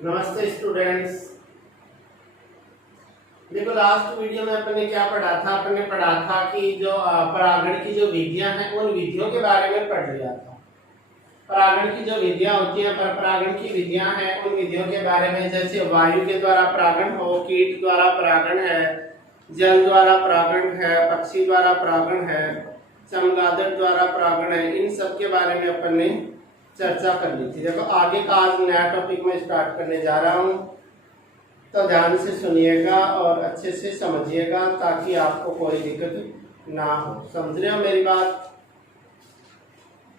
नमस्ते स्टूडेंट्स। देखो last video में अपन ने क्या पढ़ा था। अपन ने पढ़ा था कि जो परागण की जो विधियां हैं उन विधियों के बारे में पढ़ लिया था। परागण की जो विधियां होती हैं, पर परागण की विधियां हैं उन विधियों के बारे में, जैसे वायु के द्वारा परागण हो, कीट द्वारा परागण है, जल द्वारा परागण है, पक्षी द्वारा परागण है, चमगादड़ द्वारा परागण है। इन सब के बारे में अपन ने चर्चा कर ली थी। देखो आगे का आज नया टॉपिक मैं स्टार्ट करने जा रहा हूँ, तो ध्यान से सुनिएगा और अच्छे से समझिएगा ताकि आपको कोई दिक्कत ना हो। समझ रहे हो मेरी बात।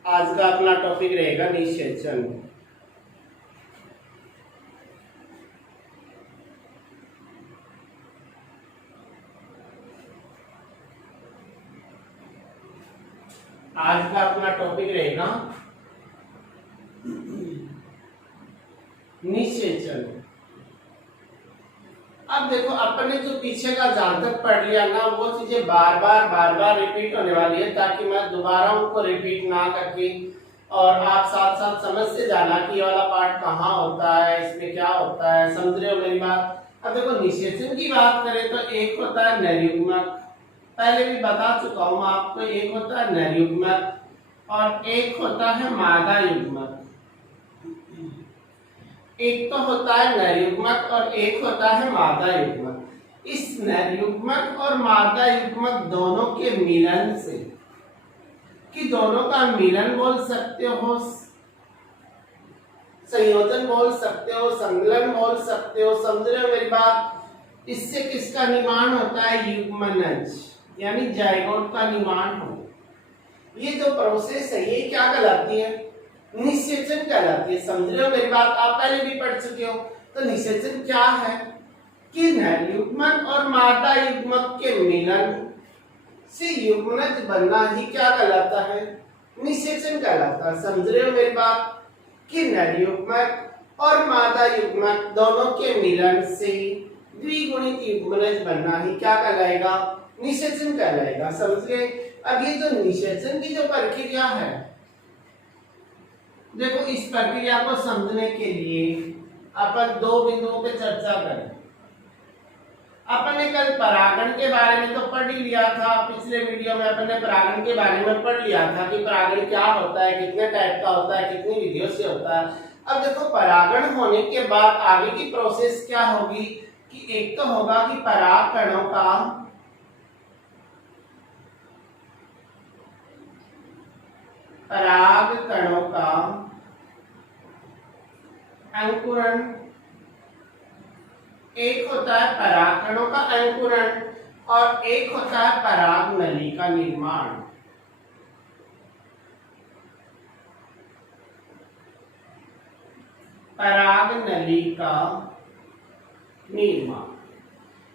आज का अपना टॉपिक रहेगा निषेचन। आज का अपना टॉपिक रहेगा निषेचन। अब देखो अपन ने जो पीछे का जहां तक पढ़ लिया ना, वो चीजें बार बार रिपीट होने वाली है, ताकि मैं दोबारा उनको रिपीट ना करके और आप साथ साथ समझ से जाना कि ये वाला पार्ट कहाँ होता है, इसमें क्या होता है। समझ रहे हो मेरी बात। अब देखो निषेचन की बात करें तो एक होता है नरयुग्मक, पहले भी बता चुका हूं आपको। एक होता है नरयुग्मक और एक होता है मादा युग्मक। एक तो होता है नरयुग्मक और एक होता है मादा युग्मक। इस नरयुग्मक और मादा युग्मक दोनों के मिलन से, कि दोनों का मिलन बोल सकते हो, संयोजन बोल सकते हो, सम्मिलन बोल सकते हो। समझ रहे हो मेरी बात। इससे किसका निर्माण होता है? युग्मनज, यानी जायगोट का निर्माण हो। ये जो प्रोसेस है ये क्या कहलाती है? निषेचन कहलाती है। समझ रहे हो मेरी बात। आप पहले भी पढ़ चुके हो। तो निषेचन क्या है कि नरयुग्मक और मादा युग्मक के मिलन से युग्मनज बनना ही क्या कहलाता है? निषेचन कहलाता है। समझ रहे हो मेरी बात कि नरयुग्मक और मादा युग्मक दोनों के मिलन से द्विगुणित युग्मनज बनना ही क्या कहलाएगा? निषेचन कहलाएगा। समझ गए। अब ये जो निषेचन की जो प्रक्रिया है, देखो इस प्रक्रिया को समझने के लिए अपन दो बिंदुओं पे चर्चा करें। अपन ने कल परागण के बारे में तो पढ़ ही लिया था। पिछले वीडियो में अपन ने परागण के बारे में पढ़ लिया था कि परागण क्या होता है, कितने टाइप का होता है, कितनी विधियों से होता है। अब देखो परागण होने के बाद आगे की प्रोसेस क्या होगी कि एक तो होगा कि पराग कणों का अंकुरण। एक होता है परागकणों का अंकुरण और एक होता है पराग नली का निर्माण। पराग नली का निर्माण,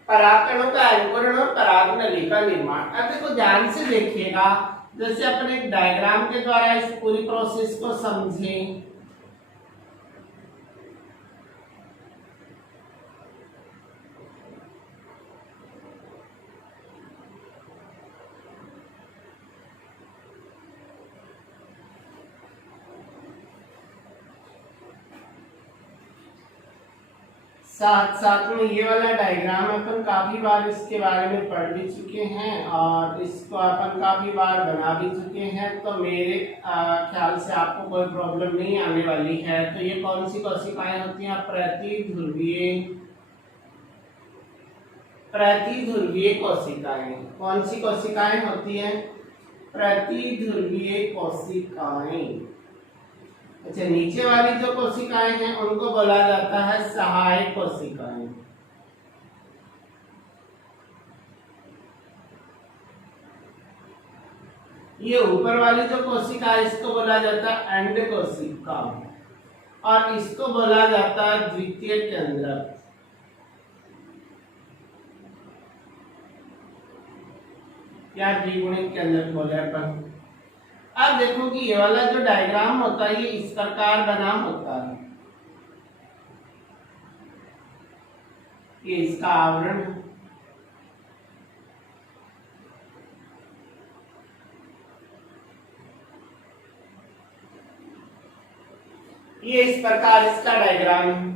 परागकणों का अंकुरण और पराग नली का निर्माण। अब देखो ध्यान से देखिएगा, जैसे अपन एक डायग्राम के द्वारा इस पूरी प्रोसेस को समझें। साथ साथ में ये वाला डायग्राम अपन काफी बार इसके बारे में पढ़ भी चुके हैं और इसको अपन काफी बार बना भी चुके हैं, तो मेरे ख्याल से आपको कोई प्रॉब्लम नहीं आने वाली है। तो ये कौन सी कोशिकाएं होती हैं? प्रतिध्रुवीय कोशिकाएं। कौन सी कोशिकाएं होती हैं? प्रतिध्रुवीय कोशिकाएं। अच्छा, नीचे वाली जो कोशिकाएं हैं उनको बोला जाता है सहायक कोशिकाएं। ये ऊपर वाली जो कोशिका है इसको बोला जाता है अंड कोशिका और इसको बोला जाता है द्वितीय केंद्रक या द्विगुणित केंद्रक बोले अपन। अब देखो कि ये वाला जो डायग्राम होता है ये इस प्रकार बना होता है। ये इसका आवरण है। ये इस प्रकार इसका डायग्राम है।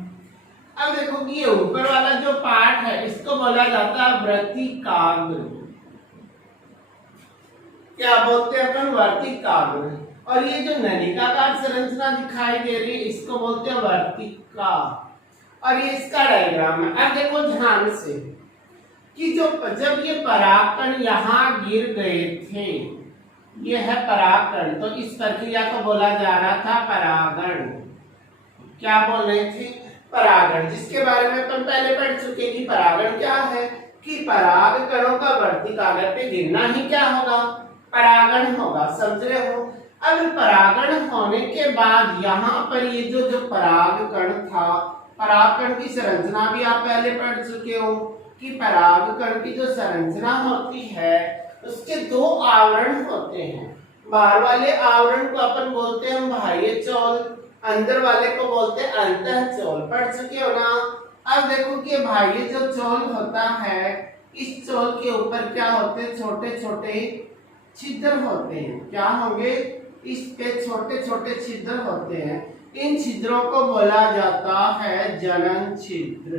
अब देखो कि ये ऊपर वाला जो पार्ट है इसको बोला जाता है वर्तिकाग्र। क्या बोलते हैं अपन? वर्तिकाग्र। और ये जो नलिकाकार संरचना दिखाई दे रही है इसको बोलते हैं वर्तिका। और ये इसका डायग्राम है। अब देखो ध्यान से कि जब ये परागकण यहाँ गिर गए थे, ये है परागकण, तो इस प्रक्रिया को बोला जा रहा था परागण। क्या बोल रहे थे? परागण, जिसके बारे में अपन पहले पढ़ चुके कि परागण क्या है, कि पराग कणों का वर्तिकाग्र पे गिरना ही क्या होगा? परागण होगा। समझ रहे हो? अब परागण होने के बाद यहाँ पर ये जो परागकण था, परागकण की संरचना भी आप पहले पढ़ चुके हो कि परागकण की जो संरचना होती है उसके दो आवरण होते हैं। बाहर वाले आवरण को अपन बोलते हैं बाह्य चोल, अंदर वाले को बोलते हैं अंतःचोल। पढ़ चुके हो ना? अब देखो कि बाह्य जो चोल होता है, इस चोल के ऊपर क्या होते हैं? छोटे छोटे छिद्र होते हैं। क्या होंगे? इस पे छोटे छोटे छिद्र होते हैं। इन छिद्रों को बोला जाता है जनन छिद्र।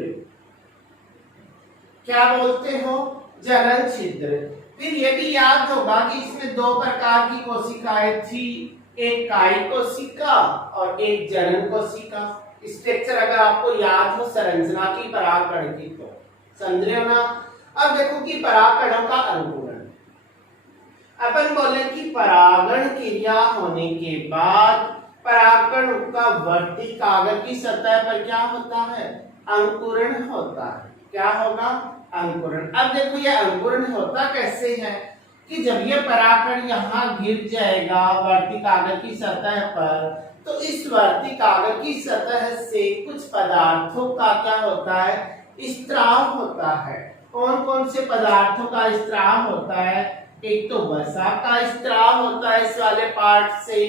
क्या बोलते हो? जनन छिद्र। फिर ये भी याद होगा कि इसमें दो प्रकार की कोशिकाएं थी, एक कायी कोशिका और एक जनन कोशिका। स्ट्रक्चर अगर आपको याद हो संरचना की परागकण की तो समझ रहे हो ना? अब देखो कि परागकणों का अंकुरण। अपन बोले कि परागण क्रिया होने के बाद परागकण का वर्तिकाग्र की सतह पर क्या होता है? अंकुरण होता है। क्या होगा? अंकुरण। अब देखो ये अंकुरण होता कैसे है कि जब ये परागकण यहाँ गिर जाएगा वर्तिकाग्र की सतह पर, तो इस वर्तिकाग्र की सतह से कुछ पदार्थों का क्या होता है? स्त्राव होता है। कौन कौन से पदार्थों का स्त्राव होता है? एक तो वसा का स्त्राव होता है इस वाले पार्ट से,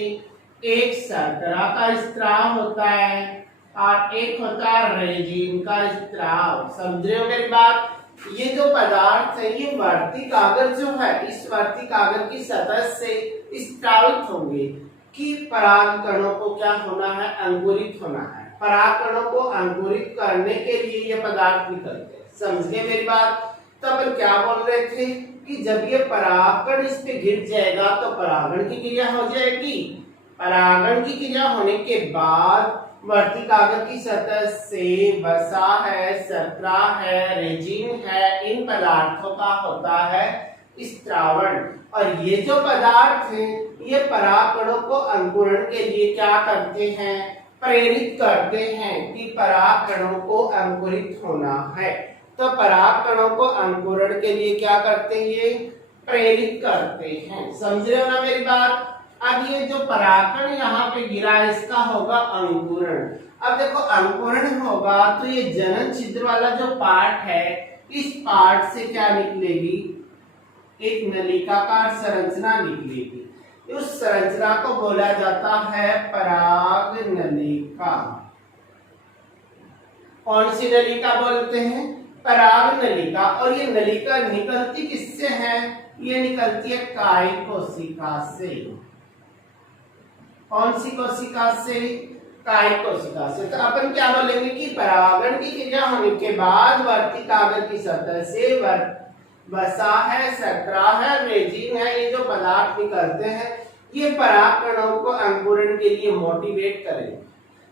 एक शर्करा का स्त्राव होता है और एक होता है रेजिन का स्त्राव। समझ रहे हो मेरी बात? ये जो पदार्थ है ये वर्तिकाग्र जो है इस वर्तिकाग्र की सतह से स्त्रावित होंगे कि परागकणों को क्या होना है? अंकुरित होना है। परागकणों को अंकुरित करने के लिए ये पदार्थ निकलते हैं। समझे मेरी बात? तब क्या बोल रहे थे कि जब ये परागकण इस पे गिर जाएगा तो परागण की क्रिया हो जाएगी। परागण की क्रिया होने के बाद वर्तिकाग्र की सतह से वसा है, शर्करा है, रेजिन है, इन पदार्थों का होता है स्त्रावण। और ये जो पदार्थ है ये परागकणों को अंकुरण के लिए क्या करते हैं? प्रेरित करते हैं कि परागकणों को अंकुरित होना है। तो परागकणों को अंकुरण के लिए क्या करते हैं? ये प्रेरित करते हैं। समझ रहे हो ना मेरी बात? अब ये जो परागकण यहाँ पे गिरा इसका होगा अंकुरण। अब देखो अंकुरण होगा तो ये जनन छिद्र वाला जो पार्ट है इस पार्ट से क्या निकलेगी? एक नलिकाकार संरचना निकलेगी। उस संरचना को बोला जाता है पराग नलिका। कौन सी नलिका बोलते हैं? पराग नलिका। और ये नलिका निकलती किससे है? ये निकलती है कायी कोशिका से। कौन सी कोशिका से? कायी कोशिका से। तो अपन क्या बोलेंगे कि परागण की क्रिया होने के बाद वर्तिकाग्र की सतह से वसा है, शर्करा है, रेजिन है, ये जो पदार्थ निकलते हैं ये परागकणों को अंकुरण के लिए मोटिवेट करेंगे।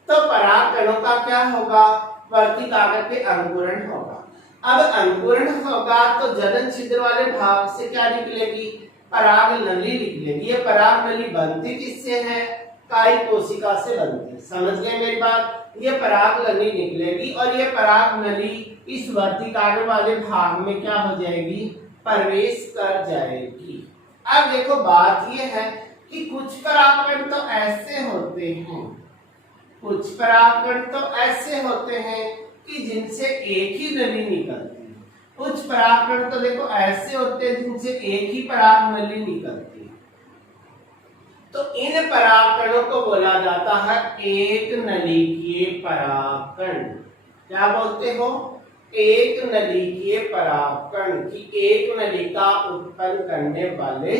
तो परागकणों का क्या होगा? वर्तिकाग्र पे अंकुरण होगा। अब अंकुरण होगा तो जनन छिद्र वाले भाग से क्या निकलेगी? पराग नली निकलेगी। ये पराग नली बनती किससे है? कायी कोशिका से बनती है। समझ गए मेरी बात? ये पराग नली निकलेगी और ये पराग नली इस वर्तिकाग्र वाले भाग में क्या हो जाएगी? प्रवेश कर जाएगी। अब देखो बात ये है कि कुछ परागकण तो ऐसे होते हैं, कुछ परागकण तो ऐसे होते हैं कि जिनसे एक ही नली निकलती है। कुछ परागकण तो देखो ऐसे होते हैं जिनसे एक ही पराग नली निकलती है। तो इन परागकणों को बोला जाता है एक नलिकीय परागकण। क्या बोलते हो? एक नलिकीय परागकण की एक नलिका उत्पन्न करने वाले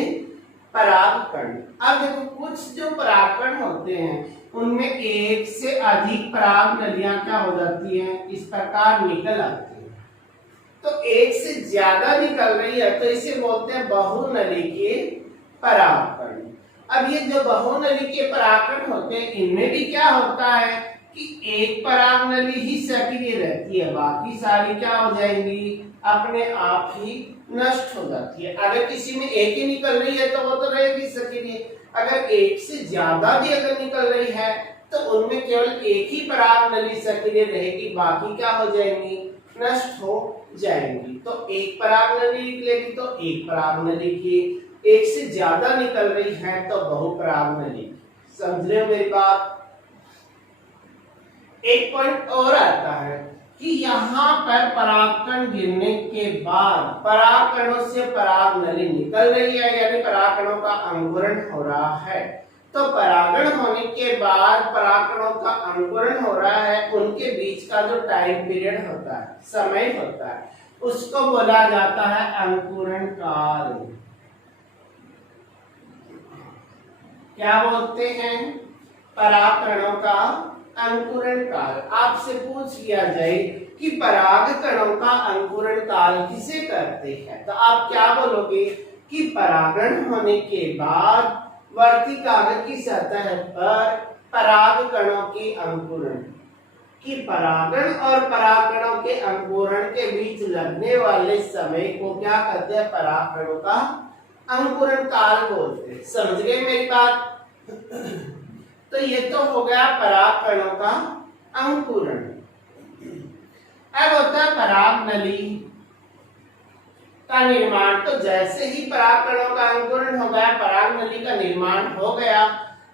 परागकण। अब देखो कुछ जो परागकण होते हैं उनमें एक से अधिक पराग नलियां क्या हो जाती हैं, इस प्रकार निकल आती हैं। तो एक से ज्यादा निकल रही है तो इसे बोलते हैं बहुनली के परागकण। अब ये जो बहुनली के परागकण होते हैं इनमें भी क्या होता है कि एक पराग नली ही सक्रिय रहती है, बाकी सारी क्या हो जाएंगी, अपने आप ही नष्ट हो जाती है। अगर किसी में एक ही निकल रही है तो वो तो रहेगी सक्रिय, अगर एक से ज्यादा भी अगर निकल रही है तो उनमें केवल एक ही पराग नली सक्रिय रहेगी, बाकी क्या हो जाएंगी, नष्ट हो जाएंगी। तो एक पराग नली निकलेगी तो एक पराग नली की, एक से ज्यादा निकल रही है तो बहुपराग नली। समझ रहे हो मेरी बात। एक पॉइंट और आता है कि यहाँ पर परागकण गिरने के बाद परागकणों से पराग नली निकल रही है, यानी परागकणों का अंकुरण हो रहा है। तो परागण होने के बाद परागकणों का अंकुरण हो रहा है, उनके बीच का जो टाइम पीरियड होता है, समय होता है, उसको बोला जाता है अंकुरण काल। क्या बोलते हैं, परागकणों का अंकुरण काल। आपसे पूछ लिया जाए कि परागकणों का अंकुरण काल किसे करते हैं, तो आप क्या बोलोगे कि परागण होने के बाद वर्ती कागज की सतह पर परागकणों के अंकुरण, कि परागण और परागकणों के अंकुरण के बीच लगने वाले समय को क्या कहते हैं, परागकणों का अंकुरण काल बोलते हैं। समझ गए मेरी बात। तो ये तो हो गया परागकणों का अंकुरण। अब होता है पराग नली का निर्माण। तो जैसे ही परागकणों का अंकुरण हो गया, पराग नली का निर्माण हो गया।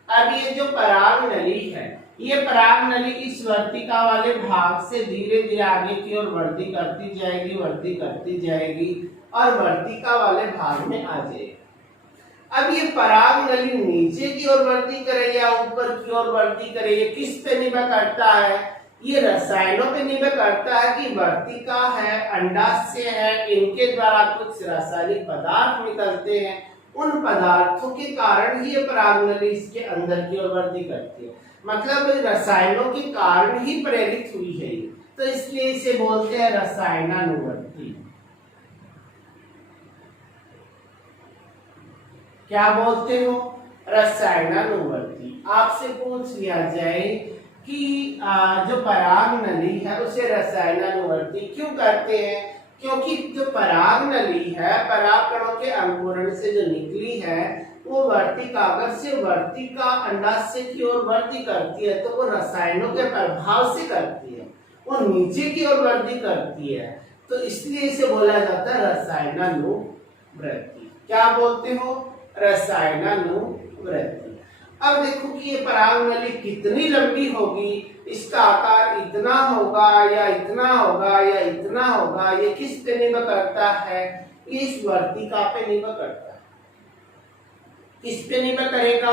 अब ये जो पराग नली है, ये पराग नली इस वर्तिका वाले भाग से धीरे धीरे आगे की ओर वृद्धि करती जाएगी, वृद्धि करती जाएगी और वर्तिका वाले भाग में आ जाएगी। अब ये पराग नली नीचे की ओर वृद्धि करे या ऊपर की ओर वृद्धि करे, ये किस पे निर्भर करता है, ये रसायनों पे निर्भर करता है कि वर्तिका है, अंडाशय है, इनके द्वारा कुछ रासायनिक पदार्थ निकलते हैं, उन पदार्थों के कारण ही ये पराग नली इसके अंदर की ओर वृद्धि करती है। मतलब रसायनों के कारण ही प्रेरित हुई है, तो इसलिए इसे बोलते हैं रसायनानुवर्ती। क्या बोलते हो, रसायनानुवर्ती। आपसे पूछ लिया जाए कि जो पराग नली है उसे रसायनानुवर्ती क्यों कहते हैं, क्योंकि जो पराग नली है परागकणों के अंकुरण से जो निकली है वो वर्तिकाग्र से वर्तिका अंडाशय की ओर वृद्धि करती है, तो वो रसायनों के प्रभाव से करती है, वो नीचे की ओर वृद्धि करती है, तो इसलिए इसे बोला जाता है रसायनानुवृत्ति। क्या बोलते हो, रसायनानुवृत्ति। अब देखो कि ये पराग नली कितनी लंबी होगी, इसका आकार इतना होगा या इतना होगा या इतना होगा, ये किस पे निर्भर करता है, ये इस वर्तिका पे निर्भर करता है। किस पे निर्भर करेगा,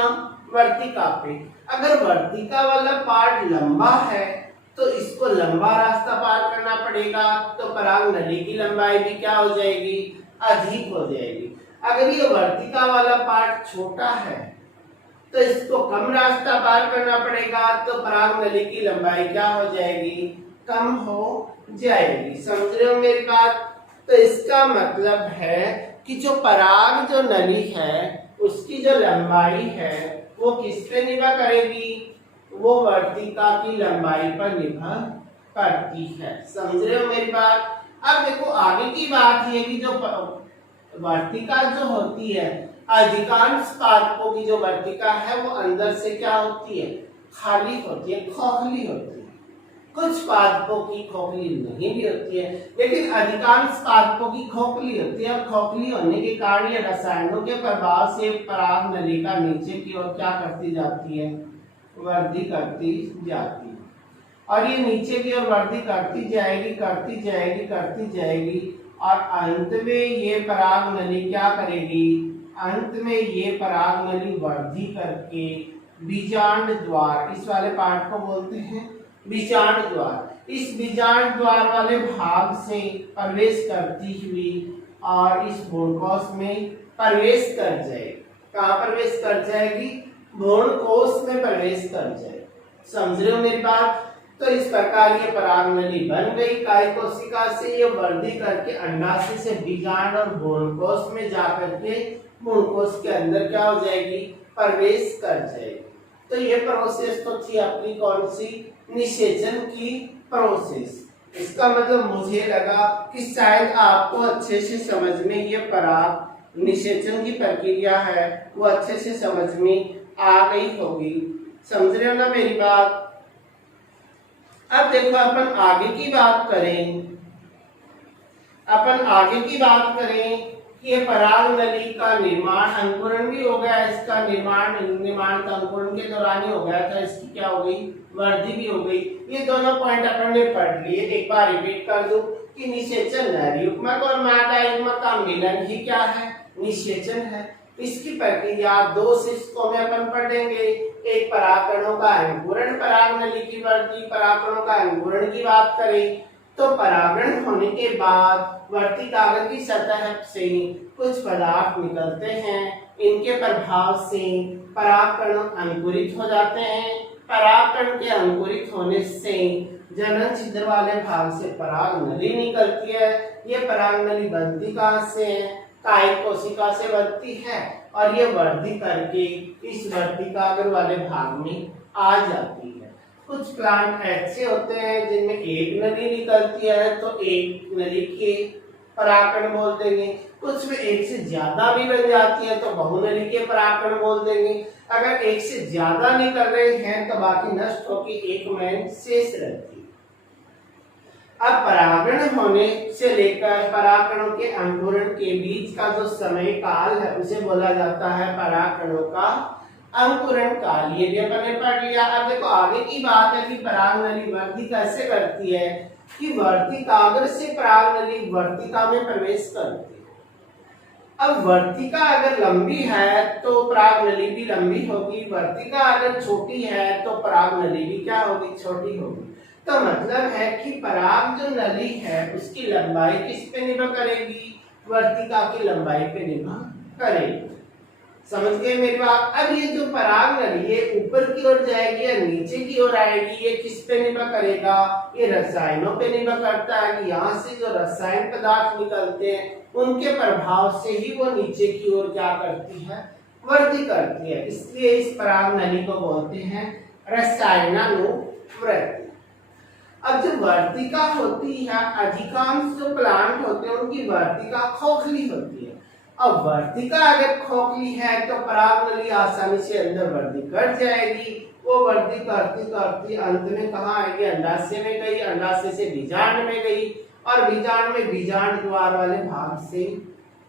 वर्तिका पे। अगर वर्तिका वाला पार्ट लंबा है तो इसको लंबा रास्ता पार करना पड़ेगा, तो पराग नली की लंबाई भी क्या हो जाएगी, अधिक हो जाएगी। अगर ये वर्तिका वाला पार्ट छोटा है तो इसको कम रास्ता पार करना पड़ेगा, तो पराग नली की लंबाई क्या हो जाएगी, कम हो जाएगी। समझ रहे हो मेरी बात। तो इसका मतलब है कि जो पराग जो नली है उसकी जो लंबाई है वो किस पे निर्भर करेगी, वो वर्तिका की लंबाई पर निर्भर करती है। समझ रहे हो मेरी बात। अब देखो आगे की बात ये कि जो वर्तिका जो होती है, अधिकांश पादपों की जो वर्तिका है वो अंदर से क्या होती है, खाली होती है, खोखली होती है। कुछ पादपों की खोखली नहीं भी होती है, लेकिन अधिकांश पादपों की खोखली होती है। और खोखली होने के कारण ये रसायनों के प्रभाव से पराग नली का नीचे की ओर क्या करती जाती है, वृद्धि करती जाती है। और ये नीचे की ओर वृद्धि करती जाएगी, करती जाएगी, करती जाएगी, और अंत में ये पराग नली क्या करेगी, अंत में ये पराग नली वृद्धि करके बीजांड द्वार, इस वाले पार्ट को बोलते हैं बीजांड द्वार, इस बीजांड द्वार वाले भाग से प्रवेश करती हुई और इस भ्रूणकोश में प्रवेश कर जाएगी। कहाँ प्रवेश कर जाएगी, भ्रूण कोश में प्रवेश कर जाएगी। समझ रहे हो मेरी बात। तो इस प्रकार ये परागनली बन गई काय कोशिका से, ये वृद्धि करके अंडाशय से बीजांड और भ्रूणकोश में जाकर के भ्रूणकोश के अंदर क्या हो जाएगी, प्रवेश कर जाएगी। तो ये प्रोसेस तो थी अपनी कौन सी, निषेचन की प्रोसेस। इसका मतलब मुझे लगा कि शायद आपको अच्छे से समझ में ये पराग निषेचन की प्रक्रिया है वो अच्छे से समझ में आ गई होगी। समझ रहे हो ना मेरी बात। अब देखो अपन आगे की बात करें कि ये पराग नली का निर्माण, अंकुरण भी हो गया, इसका निर्माण तो अंकुरण के दौरान ही हो गया था, इसकी क्या हो गई, वृद्धि भी हो गई। ये दोनों पॉइंट अपन ने पढ़ लिए। एक बार रिपीट कर दूं कि निषेचन नर युग्मक और मादा युग्मक का मिलन ही क्या है, निषेचन है। इसकी प्रक्रिया दो शिस्तों में अपन पढ़ेंगे। एक परागकणों का अंकुरण, पराग नली की वृद्धि, परागकणों का अंकुरण की बात करें तो परागण होने के बाद वर्ती कागज की सतह से कुछ पदार्थ निकलते हैं, इनके प्रभाव से परागकण अंकुरित हो जाते हैं। परागकण के अंकुरित होने से जनन छिद्र वाले भाग से पराग नली निकलती है। ये पराग नली बनती कहाँ से है, कायिक कोशिका से बनती है और ये वृद्धि करके इस वर्तिकाग्र वाले भाग में आ जाती है। कुछ प्लांट ऐसे होते हैं जिनमें एक नली निकलती है तो एक नली के परागकण बोल देंगे। कुछ में एक से ज्यादा भी बन जाती है तो बहुनली के परागकण बोल देंगे। अगर एक से ज्यादा निकल रहे हैं तो बाकी नष्ट होकर एक में शेष रहती है। अब परागण होने से लेकर परागकणों के अंकुरण के बीच का जो समय काल है उसे बोला जाता है परागकणों का अंकुरण काल। ये भी अपन ने पढ़ लिया। अब देखो आगे की बात है कि पराग नली वृद्धि कैसे करती है कि वर्तिकाग्र से पराग नली वर्तिका में प्रवेश करती है। अब वर्तिका अगर लंबी है तो पराग नली भी लंबी होगी, वर्तिका अगर छोटी है तो पराग नली भी क्या होगी, छोटी होगी। तो मतलब है कि पराग जो नली है उसकी लंबाई किस पे निर्भर करेगी, वर्तिका की लंबाई पे निर्भर करेगी। समझ गए मेरी बात। अब ये जो पराग नली है ऊपर की ओर जाएगी या नीचे की ओर आएगी, ये किस पे निर्भर करेगा, ये रसायनों पे निर्भर करता है कि यहाँ से जो रसायन पदार्थ निकलते हैं उनके प्रभाव से ही वो नीचे की ओर क्या करती है, वृद्धि करती है। इसलिए इस पराग नली को बोलते हैं रसायनानुवृत्ति। अब जो वर्तिका होती है, अधिकांश जो प्लांट होते हैं उनकी वर्तिका खोखली होती है। अब वर्तिका अगर खोखली है तो पराग नली आसानी से अंदर वृद्धि कर जाएगी। वो वृद्धि करती करती अंत में कहाँ आएगी, अंडाशय में गई, अंडाशय से बीजांड में गई और बीजांड में बीजांड द्वार वाले भाग से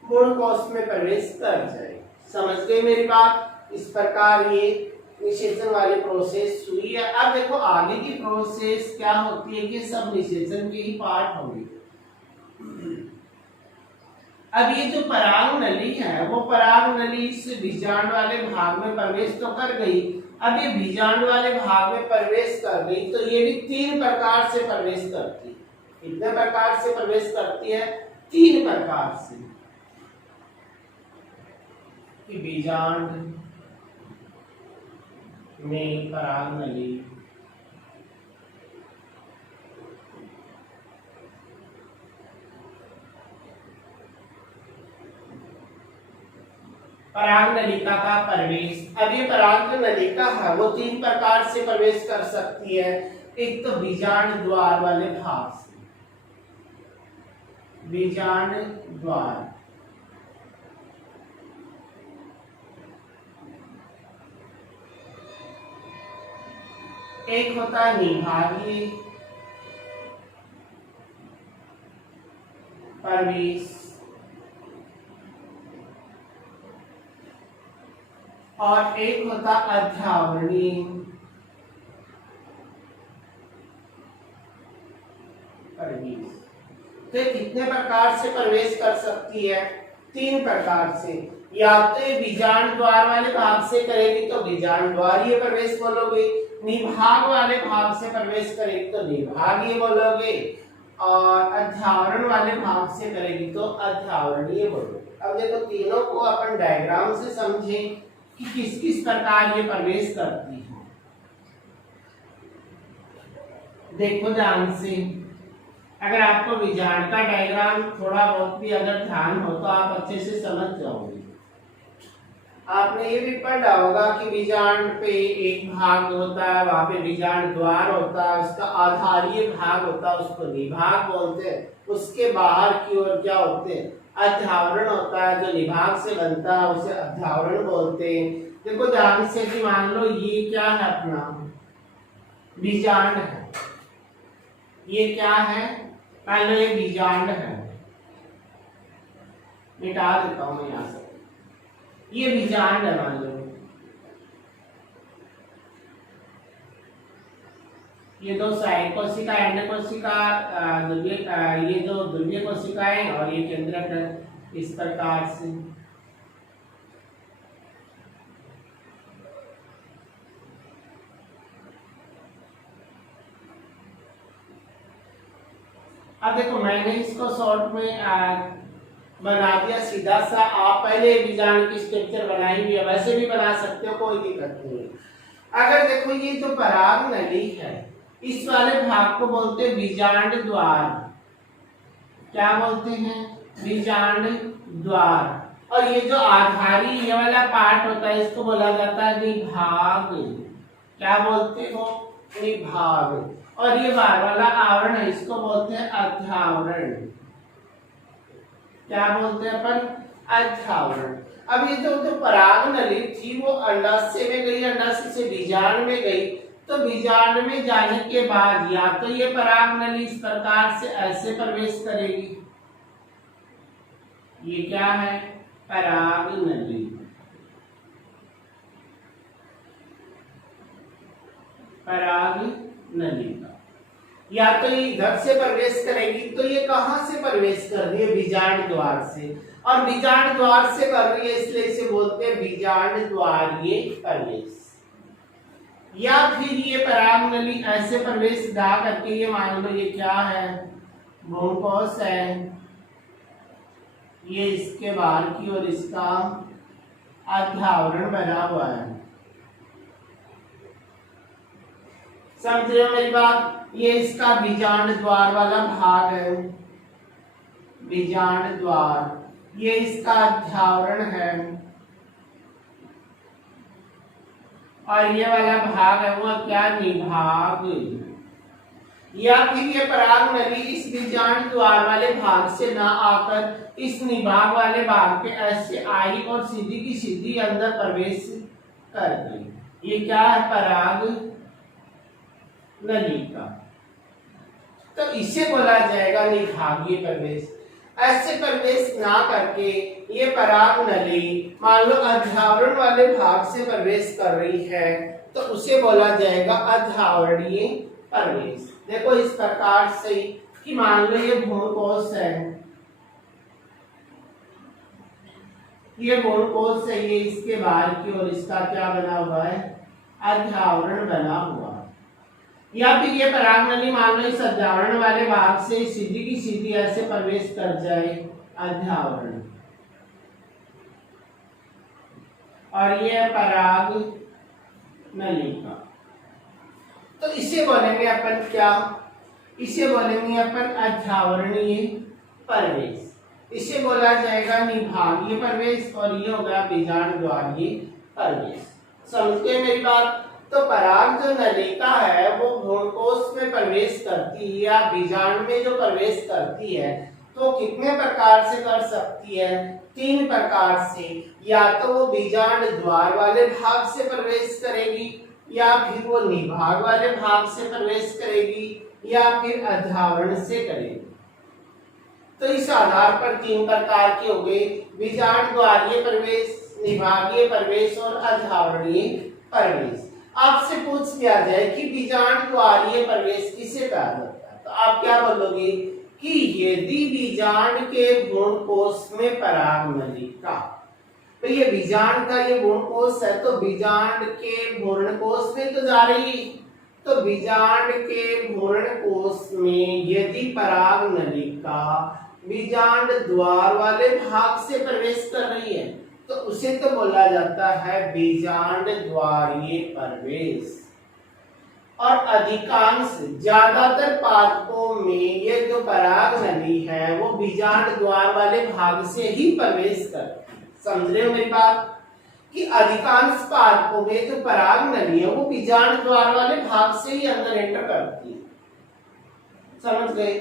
भ्रूणकोश में प्रवेश कर जाएगी। समझ गए मेरी बात। इस प्रकार ये निषेचन वाली प्रोसेस हुई है। अब देखो आगे की प्रोसेस क्या होती है कि सब निषेचन के ही पार्ट होंगे। अब ये जो पराग नली है वो पराग नली से बीजांड वाले भाग में प्रवेश तो कर गई। अब ये बीजांड वाले भाग में प्रवेश कर गई तो ये भी तीन प्रकार से प्रवेश करती है। कितने प्रकार से प्रवेश करती है, तीन प्रकार से। कि बीजांड में पराग नली, पराग नलिका का प्रवेश। अब ये पराग जो नलिका है वो तीन प्रकार से प्रवेश कर सकती है। एक तो बीजांड द्वार वाले भाग से, बीजांड द्वार, एक होता है निभागीय प्रवेश और एक होता अध्यावरणीय प्रवेश। तो कितने प्रकार से प्रवेश कर सकती है, तीन प्रकार से। या तो बीजांड द्वार वाले भाग से करेगी तो बीजांड द्वारीय प्रवेश बोलोगे, निभाग वाले भाग से प्रवेश करेगी तो निभागीय बोलोगे और अध्यावरण वाले भाग से करेगी तो अध्यावरणीय बोलोगे। अब देखो तीनों को अपन डायग्राम से समझें कि किस किस प्रकार ये प्रवेश करती है। देखो ध्यान से, अगर आपको बीजांड का डायग्राम थोड़ा बहुत भी अगर ध्यान हो तो आप अच्छे से समझ जाओगे। आपने ये भी पढ़ा होगा कि बीजांड पे एक भाग होता है, वहां पे बीजांड द्वार होता है, उसका आधारीय भाग होता है, उसको निभाग बोलते हैं। उसके बाहर की ओर क्या होते हैं, अध्यावरण होता है, जो निभाग से बनता है उसे अध्यावरण बोलते हैं। देखो ध्यान से कि मान लो ये क्या है, अपना बीजांड है, ये क्या है, मान लो ये बीजांड है, मिटा देता हूं मैं यहां से, ये बीजांड है मान लो, ये दो साइड कोशिका एंड कोशिका, ये दो ध्रुवीय कोशिकाएं और ये केंद्रक है, इस प्रकार से। अब देखो मैंने इसको शॉर्ट में बना दिया सीधा सा। आप पहले बीजांड की स्ट्रक्चर बनाई हुई है, वैसे भी बना सकते हो, कोई दिक्कत नहीं है। अगर देखो ये जो पराग नली है, इस वाले भाग को बोलते हैं बीजांड द्वार। क्या बोलते हैं, बीजांड द्वार। और ये जो आधारी ये वाला पार्ट होता है, इसको बोला जाता है निभाग। क्या बोलते हो, निभाग। और ये बाहर वाला आवरण है, इसको बोलते हैं अध्यावरण। क्या बोलते हैं अपन, अध्यावरण। अब ये जो पराग नली थी वो अंडाशय में गई, अंडाशय से बीजांड में गई, तो बीजांड में जाने के बाद या तो ये पराग नली इस प्रकार से ऐसे प्रवेश करेगी, ये क्या है, पराग नली। पराग नली का या तो ये इधर से प्रवेश करेगी, तो ये कहां से प्रवेश कर रही है, बीजांड द्वार से। और बीजांड द्वार से कर रही है, इसलिए इसे बोलते हैं बीजांड द्वारीय प्रवेश। या फिर ये पराग नली ऐसे प्रवेश दा करके, ये मान लो ये क्या है, भ्रूणकोश है, ये इसके बाहर की ओर इसका अध्यावरण बना हुआ है। समझ रहे हो मेरी बात, ये इसका बीजांड द्वार वाला भाग है, बीजांड द्वार, ये इसका अध्यावरण है, और ये वाला भाग है वो क्या, निभाग। या फिर ये पराग नली इस बीजांड द्वार वाले भाग से ना आकर इस निभाग वाले भाग पे ऐसे आई और सीधी की सीधी अंदर प्रवेश कर गई। ये क्या है, पराग नली का, तो इसे बोला जाएगा निभागीय प्रवेश। ऐसे प्रवेश ना करके ये पराग नली मान लो अध्यावरण वाले भाग से प्रवेश कर रही है, तो उसे बोला जाएगा अध्यावरणीय प्रवेश। देखो इस प्रकार से कि मान लो ये भ्रूणकोश है, ये भ्रूणकोश है, ये इसके बाहर की ओर इसका क्या बना हुआ है, अध्यावरण बना हुआ। या फिर ये पराग नली मान लो इस अध्यावरण वाले भाग से सीधी की सीधी ऐसे प्रवेश कर जाए, अध्यावरण। और ये पराग नली का, तो इसे बोलेंगे अपन क्या, इसे बोलेंगे अपन अध्यावरणीय प्रवेश। इसे बोला जाएगा निभागीय प्रवेश, और ये होगा बीजांड द्वारीय प्रवेश। समझते हैं मेरी बात। तो पराग जो नलिका है वो भ्रूणकोश में प्रवेश करती है या बीजांड में जो प्रवेश करती है, तो कितने प्रकार से कर सकती है, 3 प्रकार से। या तो वो बीजांड द्वार वाले भाग से प्रवेश करेगी, या फिर वो निभाग वाले भाग से प्रवेश करेगी, या फिर अध्यावरण से करेगी। तो इस आधार पर 3 प्रकार के हो गए, बीजांड द्वारीय प्रवेश, निभागीय प्रवेश और अध्यावरणीय प्रवेश। आपसे पूछ लिया जाए कि बीजांड द्वारीय प्रवेश किसे कहा जाता है, तो आप क्या बोलोगे कि यदि बीजांड के भ्रूणकोश में पराग नलिका, तो ये बीजांड का ये भ्रूणकोश है, तो बीजांड के भ्रूणकोश में तो जा रही, तो बीजांड के भ्रूणकोश में यदि पराग नलिका बीजांड द्वार वाले भाग से प्रवेश कर रही है तो उसे तो बोला जाता है बीजांड द्वारीय प्रवेश। और अधिकांश ज्यादातर पादपों में ये जो पराग नली है वो बीजांड द्वार वाले भाग से ही प्रवेश करती है। समझ रहे हो मेरी बात कि अधिकांश पादपों में जो पराग नली है वो बीजांड द्वार वाले भाग से ही अंदर एंटर करती है। समझ गए।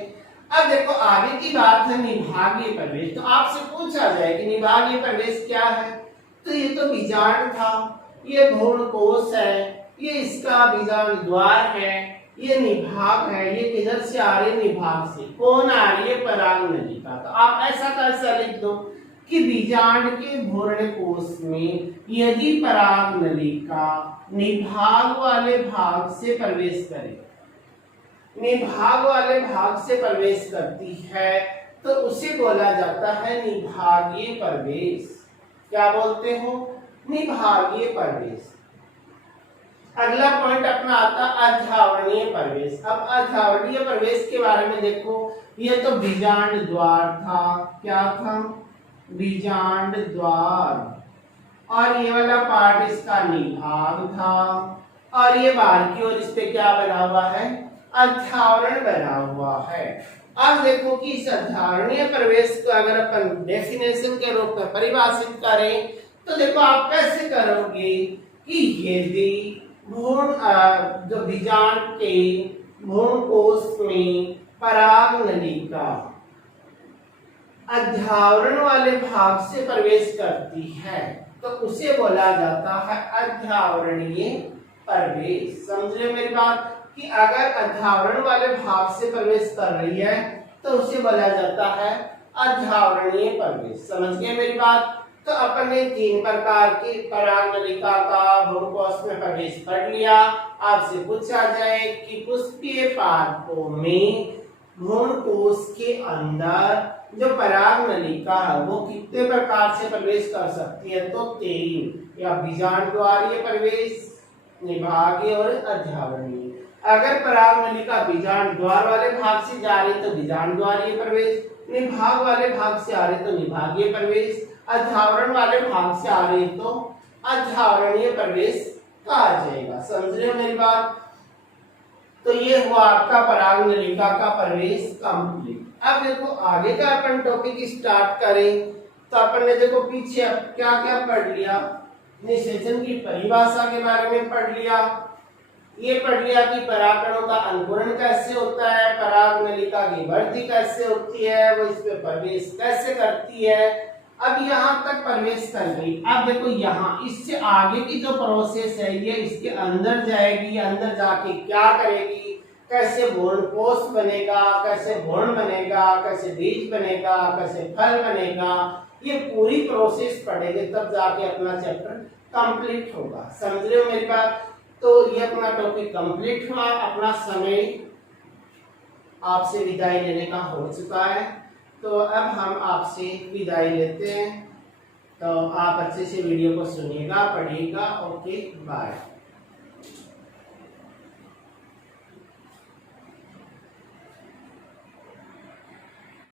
अब देखो आगे की बात है निभागीय प्रवेश। तो आपसे पूछा जाए कि निभागीय प्रवेश क्या है, तो ये तो बीजांड था, ये भ्रूणकोश है, ये इसका बीजांड द्वार है, ये निभाग है, ये किधर से आ रही है, निभाग से। कौन आ रही है, पराग नलिका। तो आप ऐसा कैसा लिख दो कि बीजांड के भ्रूणकोश में यदि पराग नलिका निभाग वाले भाग से प्रवेश करे, निभाग वाले भाग से प्रवेश करती है तो उसे बोला जाता है निभागीय प्रवेश। क्या बोलते हो, निभागीय प्रवेश। अगला पॉइंट अपना आता अध्यावरणीय प्रवेश। अब अध्यावरणीय प्रवेश के बारे में देखो, ये तो बीजांड द्वार था, क्या था, बीजांड द्वार, और ये वाला पार्ट इसका निभाग था, और ये बाहर की ओर इस पे क्या बना हुआ है, अध्यावरण बना हुआ है। अब देखो कि इस अध्यावरणीय प्रवेश को अगर अपन डेफिनेशन के रूप में परिभाषित करें तो देखो आप कैसे करोगे कि यदि भ्रूण जो बीजांड के भ्रूणकोश में पराग नलिका अध्यावरण वाले भाग से प्रवेश करती है तो उसे बोला जाता है अध्यावरणीय प्रवेश। समझ रहे मेरी बात कि अगर अध्यावरण वाले भाग से प्रवेश कर रही है तो उसे बोला जाता है अध्यावरणीय प्रवेश। समझ गए मेरी बात। तो अपन ने 3 प्रकार की पराग नलिका का भ्रूणकोश में प्रवेश कर लिया। आपसे पूछा जाए कि पुष्पीय पादपों में भ्रूणकोश के अंदर जो पराग नलिका है वो कितने प्रकार से प्रवेश कर सकती है, तो 3, या बीजांड द्वारीय प्रवेश, निभागीय और अध्यावरणीय। अगर पराग नलिका बीजांड द्वार वाले भाग से जा रही तो बीजांड द्वारीय प्रवेश, निभाग वाले भाग से आ रही तो निभागीय प्रवेश, अध्यावरण वाले भाग से आ रही तो अध्यावरणीय प्रवेश कहा जाएगा। समझ रहे हो मेरी बात। तो ये हुआ आपका पराग नलिका का प्रवेश कंप्लीट। अब देखो आगे का अपन टॉपिक स्टार्ट करें तो अपन ने देखो पीछे क्या क्या पढ़ लिया, निषेचन की परिभाषा के बारे में पढ़ लिया, ये पढ़ लिया कि परागकणों का अंकुरण कैसे होता है, पराग नलिका की वृद्धि कैसे होती है, वो इस पे प्रवेश कैसे करती है। अब यहाँ तक प्रवेश कर गई। अब देखो यहाँ इससे आगे की जो प्रोसेस है ये इसके अंदर जाएगी, अंदर जाके क्या करेगी, कैसे भ्रूणकोश बनेगा, कैसे भ्रूण बनेगा, कैसे बीज बनेगा, कैसे फल बनेगा, ये पूरी प्रोसेस पढ़ेंगे तब जाके अपना चैप्टर कंप्लीट होगा। समझ रहे हो मेरी बात। तो ये अपना टॉपिक कंप्लीट हुआ, अपना समय आपसे विदाई लेने का हो चुका है। तो अब हम आपसे विदाई लेते हैं। तो आप अच्छे से वीडियो को सुनिएगा, पढ़िएगा। Okay bye.